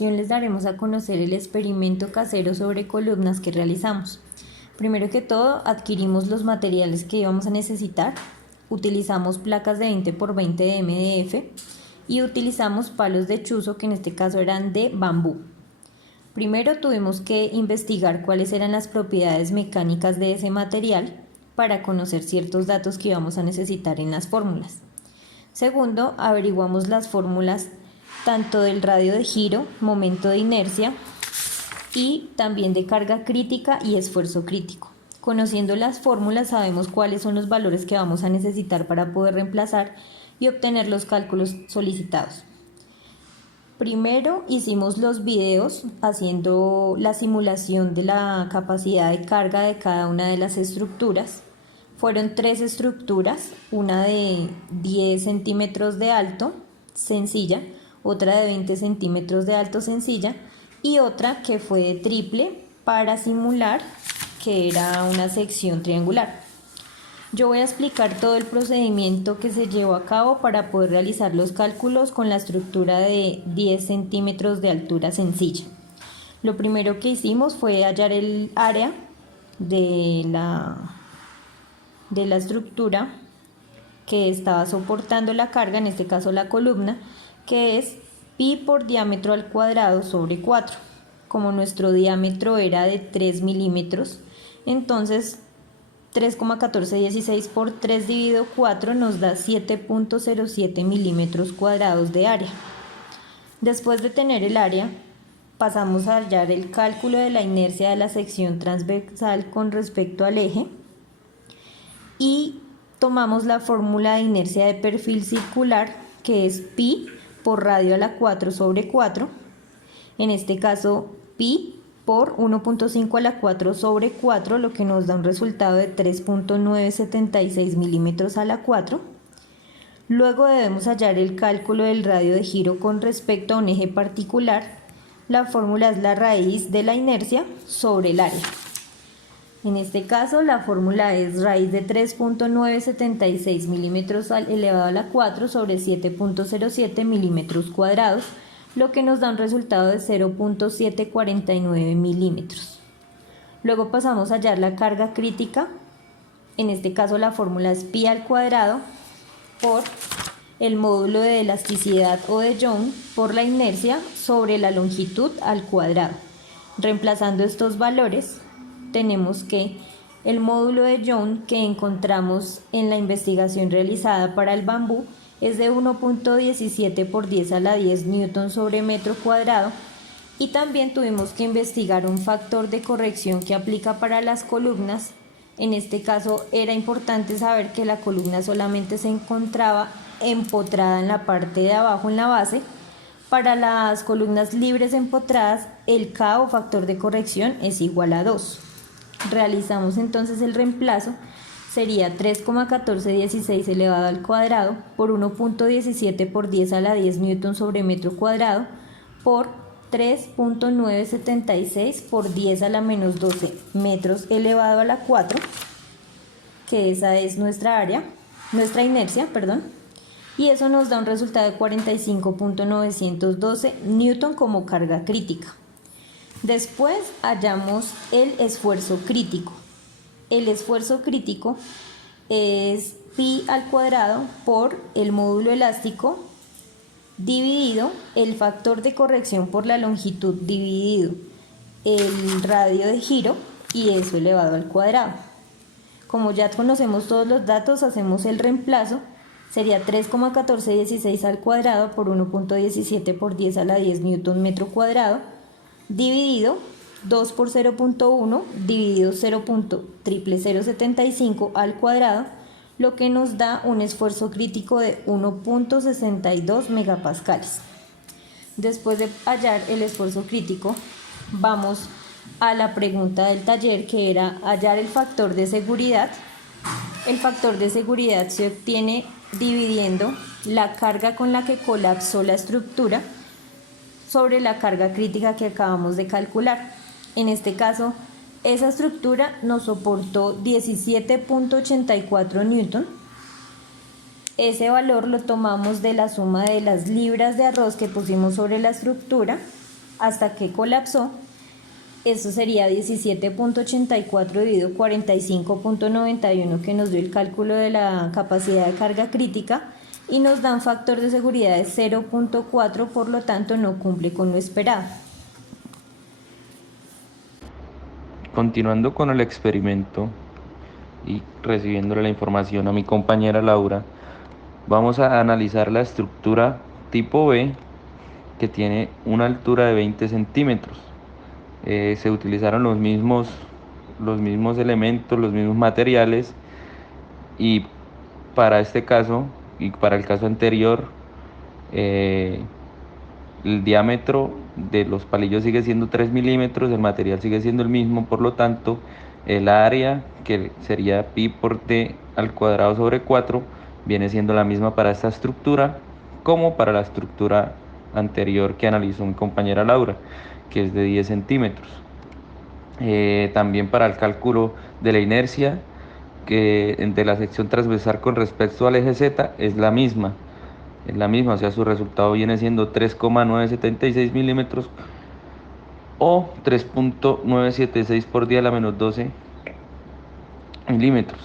continuación les daremos a conocer el experimento casero sobre columnas que realizamos. Primero que todo, adquirimos los materiales que íbamos a necesitar, utilizamos placas de 20 por 20 de MDF y utilizamos palos de chuzo que en este caso eran de bambú. Primero tuvimos que investigar cuáles eran las propiedades mecánicas de ese material para conocer ciertos datos que íbamos a necesitar en las fórmulas. Segundo, averiguamos las fórmulas tanto del radio de giro, momento de inercia y también de carga crítica y esfuerzo crítico. Conociendo las fórmulas sabemos cuáles son los valores que vamos a necesitar para poder reemplazar y obtener los cálculos solicitados. Primero hicimos los videos haciendo la simulación de la capacidad de carga de cada una de las estructuras. Fueron 3 estructuras, una de 10 centímetros de alto, sencilla, otra de 20 centímetros de alto, sencilla, y otra que fue de triple para simular que era una sección triangular. Yo voy a explicar todo el procedimiento que se llevó a cabo para poder realizar los cálculos con la estructura de 10 centímetros de altura sencilla. Lo primero que hicimos fue hallar el área de la estructura que estaba soportando la carga, en este caso la columna, que es pi por diámetro al cuadrado sobre 4. Como nuestro diámetro era de 3 milímetros, entonces 3,1416 por 3 dividido 4 nos da 7,07 milímetros cuadrados de área. Después de tener el área, pasamos a hallar el cálculo de la inercia de la sección transversal con respecto al eje y tomamos la fórmula de inercia de perfil circular, que es pi por radio a la 4 sobre 4, en este caso pi por 1.5 a la 4 sobre 4, lo que nos da un resultado de 3.976 milímetros a la 4. Luego debemos hallar el cálculo del radio de giro con respecto a un eje particular. La fórmula es la raíz de la inercia sobre el área. En este caso la fórmula es raíz de 3.976 milímetros elevado a la 4 sobre 7.07 milímetros cuadrados, lo que nos da un resultado de 0.749 milímetros. Luego pasamos a hallar la carga crítica. En este caso la fórmula es pi al cuadrado por el módulo de elasticidad o de Young por la inercia sobre la longitud al cuadrado. Reemplazando estos valores, tenemos que el módulo de Young que encontramos en la investigación realizada para el bambú es de 1.17 por 10 a la 10 newton sobre metro cuadrado, y también tuvimos que investigar un factor de corrección que aplica para las columnas. En este caso era importante saber que la columna solamente se encontraba empotrada en la parte de abajo en la base. Para las columnas libres empotradas el K o factor de corrección es igual a 2. Realizamos entonces el reemplazo, sería 3,1416 elevado al cuadrado por 1.17 por 10 a la 10 newton sobre metro cuadrado por 3.976 por 10 a la menos 12 metros elevado a la 4, que esa es nuestra inercia, y eso nos da un resultado de 45.912 newton como carga crítica. Después hallamos el esfuerzo crítico. El esfuerzo crítico es pi al cuadrado por el módulo elástico dividido el factor de corrección por la longitud dividido el radio de giro y eso elevado al cuadrado. Como ya conocemos todos los datos, hacemos el reemplazo. Sería 3,1416 al cuadrado por 1.17 por 10 a la 10 newton metro cuadrado dividido 2 por 0.1 dividido 0.00075 al cuadrado, lo que nos da un esfuerzo crítico de 1.62 megapascales. Después de hallar el esfuerzo crítico, vamos a la pregunta del taller, que era hallar el factor de seguridad. El factor de seguridad se obtiene dividiendo la carga con la que colapsó la estructura sobre la carga crítica que acabamos de calcular. En este caso, esa estructura nos soportó 17.84 newton. Ese valor lo tomamos de la suma de las libras de arroz que pusimos sobre la estructura hasta que colapsó. Esto sería 17.84 dividido 45.91, que nos dio el cálculo de la capacidad de carga crítica, y nos da un factor de seguridad de 0.4, por lo tanto no cumple con lo esperado. Continuando con el experimento y recibiéndole la información a mi compañera Laura, vamos a analizar la estructura tipo B, que tiene una altura de 20 centímetros. Se utilizaron los mismos elementos, los mismos materiales, y para este caso y para el caso anterior, eh, el diámetro de los palillos sigue siendo 3 milímetros, el material sigue siendo el mismo, por lo tanto, el área, que sería pi por d al cuadrado sobre 4, viene siendo la misma para esta estructura como para la estructura anterior que analizó mi compañera Laura, que es de 10 centímetros. También para el cálculo de la inercia, que de la sección transversal con respecto al eje Z es la misma, o sea, su resultado viene siendo 3,976 milímetros o 3,976 por 10 a la menos 12 milímetros.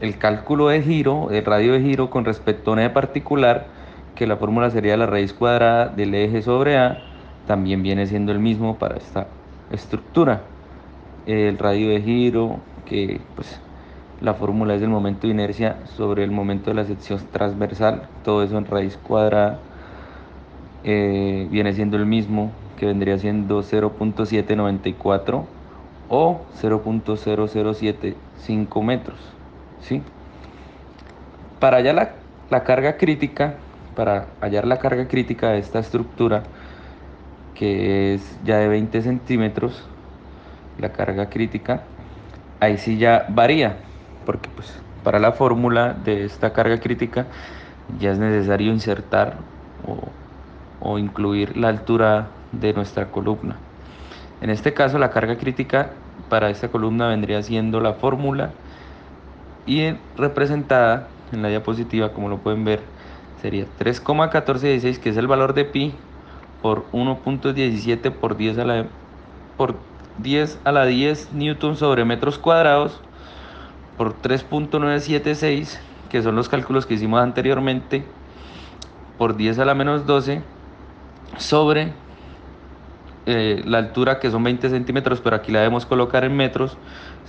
El cálculo de giro, el radio de giro con respecto a un eje particular, que la fórmula sería la raíz cuadrada del eje sobre A, también viene siendo el mismo para esta estructura. El radio de giro, que pues la fórmula es el momento de inercia sobre el momento de la sección transversal, todo eso en raíz cuadrada, viene siendo el mismo, que vendría siendo 0.794 o 0.0075 metros, ¿sí? Para hallar la carga crítica, para hallar la carga crítica de esta estructura, que es ya de 20 centímetros, la carga crítica, ahí sí ya varía, porque pues para la fórmula de esta carga crítica ya es necesario insertar o incluir la altura de nuestra columna. En este caso, la carga crítica para esta columna vendría siendo la fórmula, y representada en la diapositiva, como lo pueden ver, sería 3,1416, que es el valor de pi, por 1.17 por 10 a la 10 newton sobre metros cuadrados, por 3.976, que son los cálculos que hicimos anteriormente, por 10 a la menos 12 sobre la altura, que son 20 centímetros, pero aquí la debemos colocar en metros,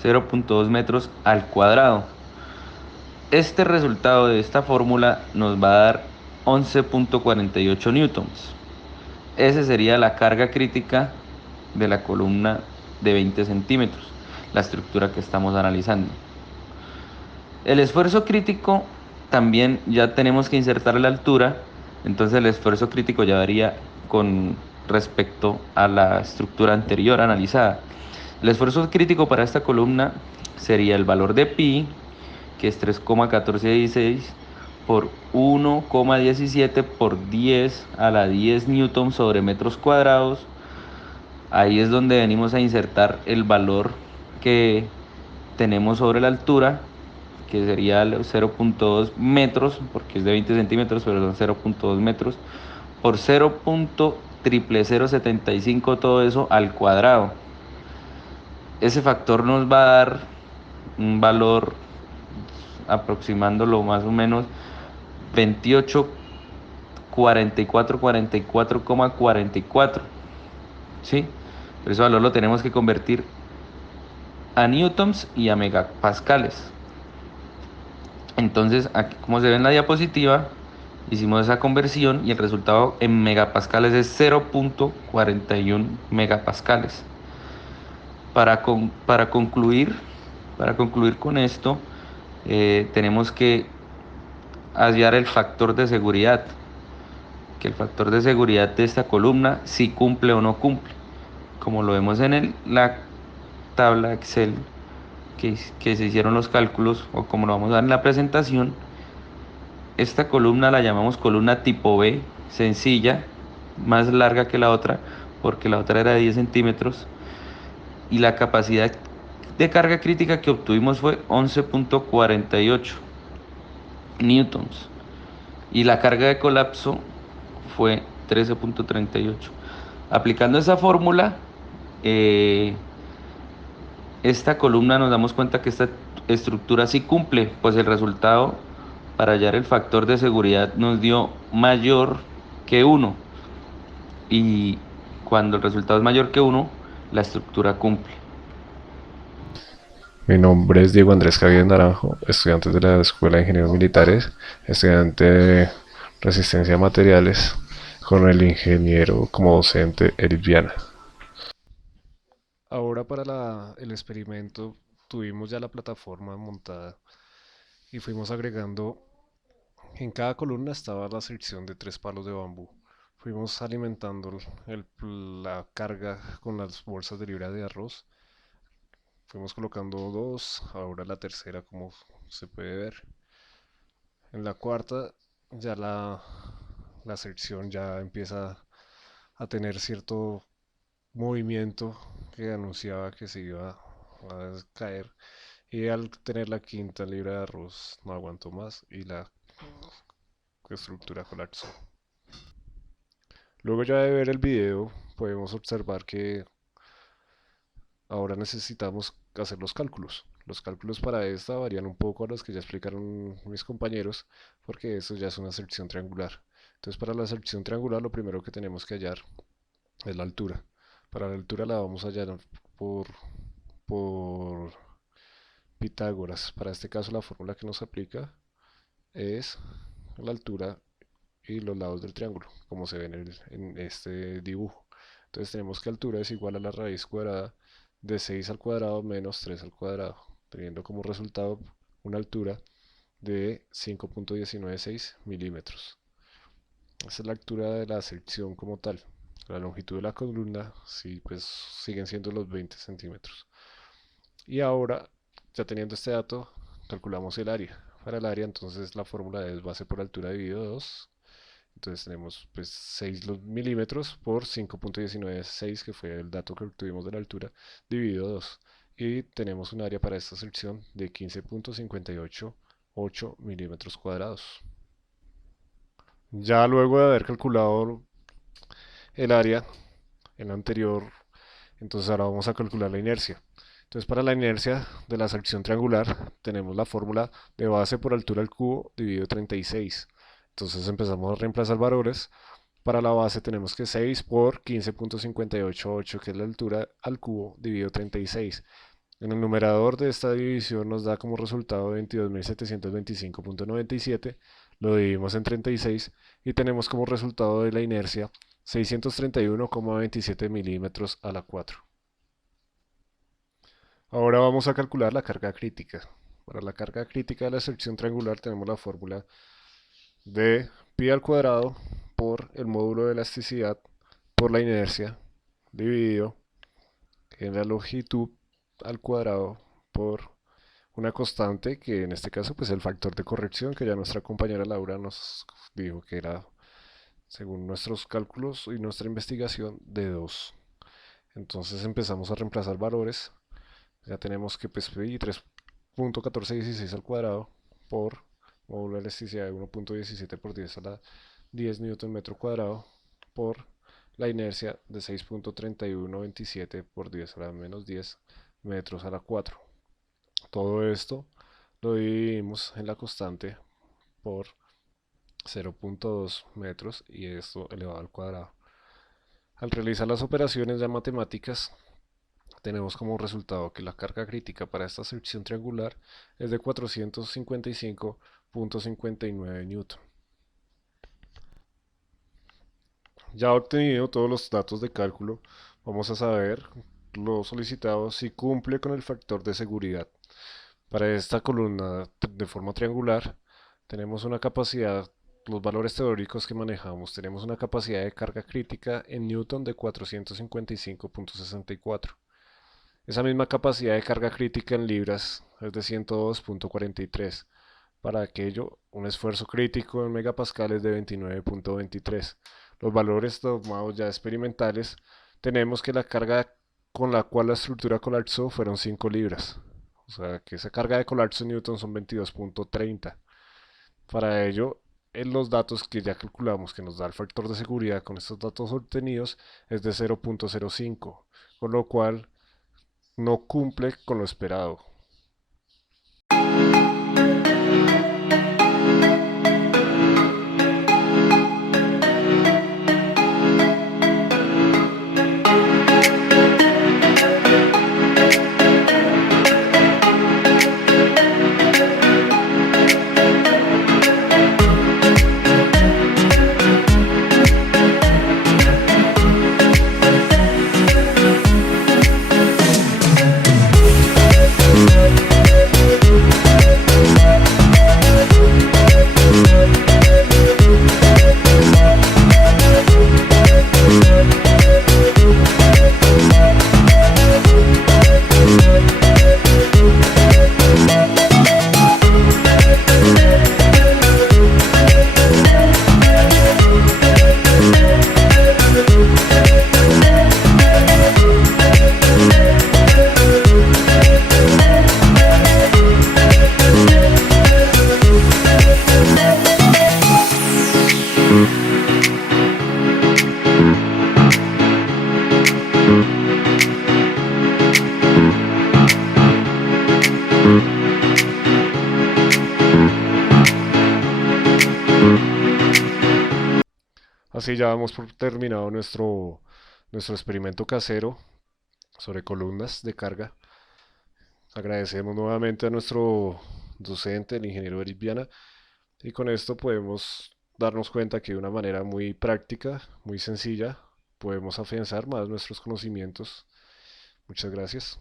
0.2 metros al cuadrado. Este resultado de esta fórmula nos va a dar 11.48 newtons. Esa sería la carga crítica de la columna de 20 centímetros, la estructura que estamos analizando. El esfuerzo crítico también ya tenemos que insertar la altura, entonces el esfuerzo crítico ya varía con respecto a la estructura anterior analizada. El esfuerzo crítico para esta columna sería el valor de pi, que es 3,1416 por 1,17 por 10 a la 10 newton sobre metros cuadrados. Ahí es donde venimos a insertar el valor que tenemos sobre la altura, que sería 0.2 metros, porque es de 20 centímetros, pero son 0.2 metros, por 0.00075, todo eso al cuadrado. Ese factor nos va a dar un valor, aproximándolo más o menos, 28, 44,44, ¿sí? Pero ese valor lo tenemos que convertir a newtons y a megapascales. Entonces, aquí, como se ve en la diapositiva, hicimos esa conversión y el resultado en megapascales es 0.41 megapascales. Para concluir con esto, tenemos que hallar el factor de seguridad, que el factor de seguridad de esta columna si cumple o no cumple, como lo vemos en la tabla Excel que se hicieron los cálculos, o como lo vamos a ver en la presentación. Esta columna la llamamos columna tipo B, sencilla, más larga que la otra, porque la otra era de 10 centímetros, y la capacidad de carga crítica que obtuvimos fue 11.48 newtons, y la carga de colapso fue 13.38. Aplicando esa fórmula, eh, esta columna nos damos cuenta que esta estructura sí cumple, pues el resultado para hallar el factor de seguridad nos dio mayor que uno. Y cuando el resultado es mayor que uno, la estructura cumple. Mi nombre es Diego Andrés Javier Naranjo, estudiante de la Escuela de Ingenieros Militares, estudiante de Resistencia a Materiales, con el ingeniero como docente Eric Viana. Ahora para el experimento tuvimos ya la plataforma montada y fuimos agregando, en cada columna estaba la sección de 3 palos de bambú. Fuimos alimentando la carga con las bolsas de libra de arroz. Fuimos colocando dos, ahora la tercera como se puede ver. En la cuarta ya la sección ya empieza a tener cierto movimiento que anunciaba que se iba a caer. Y al tener la quinta libra de arroz no aguantó más y la estructura colapsó. Luego ya de ver el video podemos observar que ahora necesitamos hacer los cálculos. Los cálculos para esta varían un poco a los que ya explicaron mis compañeros, porque eso ya es una sección triangular. Entonces, para la sección triangular, lo primero que tenemos que hallar es la altura. Para la altura la vamos a hallar por, por Pitágoras. Para este caso, la fórmula que nos aplica es la altura y los lados del triángulo, como se ve en este dibujo. Entonces tenemos que altura es igual a la raíz cuadrada de 6 al cuadrado menos 3 al cuadrado, teniendo como resultado una altura de 5.196 milímetros. Esa es la altura de la sección como tal. La longitud de la columna, sí, pues siguen siendo los 20 centímetros. Y ahora, ya teniendo este dato, calculamos el área. Para el área, entonces la fórmula es base por altura dividido 2. Entonces tenemos pues 6 milímetros por 5.196, que fue el dato que obtuvimos de la altura, dividido 2. Y tenemos un área para esta sección de 15.588 milímetros cuadrados. Ya luego de haber calculado el área en lo anterior, entonces ahora vamos a calcular la inercia. Entonces para la inercia de la sección triangular tenemos la fórmula de base por altura al cubo dividido 36. Entonces empezamos a reemplazar valores. Para la base tenemos que 6 por 15.588, que es la altura al cubo dividido 36. En el numerador de esta división nos da como resultado 22.725.97. Lo dividimos en 36 y tenemos como resultado de la inercia 631,27 milímetros a la 4. Ahora vamos a calcular la carga crítica. Para la carga crítica de la sección triangular tenemos la fórmula de pi al cuadrado por el módulo de elasticidad por la inercia dividido en la longitud al cuadrado por una constante que en este caso pues el factor de corrección que ya nuestra compañera Laura nos dijo que era, según nuestros cálculos y nuestra investigación, de 2. Entonces empezamos a reemplazar valores. Ya tenemos que pues 3.1416 al cuadrado por módulo de elasticidad de 1.17 por 10 a la 10 newton metro cuadrado por la inercia de 6.3127 por 10 a la menos 10 metros a la 4. Todo esto lo dividimos en la constante por 0.2 metros y esto elevado al cuadrado. Al realizar las operaciones ya matemáticas, tenemos como resultado que la carga crítica para esta sección triangular es de 455.59 newton. Ya obtenido todos los datos de cálculo, vamos a saber lo solicitado si cumple con el factor de seguridad. Para esta columna de forma triangular tenemos una capacidad, los valores teóricos que manejamos, tenemos una capacidad de carga crítica en newton de 455.64. Esa misma capacidad de carga crítica en libras es de 102.43. Para aquello, un esfuerzo crítico en megapascales de 29.23. Los valores tomados ya experimentales, tenemos que la carga con la cual la estructura colapsó fueron 5 libras. O sea que esa carga de colapso en newton son 22.30. Para ello, en los datos que ya calculamos que nos da el factor de seguridad con estos datos obtenidos es de 0.05, con lo cual no cumple con lo esperado. Así ya damos por terminado nuestro experimento casero sobre columnas de carga. Agradecemos nuevamente a nuestro docente, el ingeniero Eric Viana, y con esto podemos darnos cuenta que de una manera muy práctica, muy sencilla, podemos afianzar más nuestros conocimientos. Muchas gracias.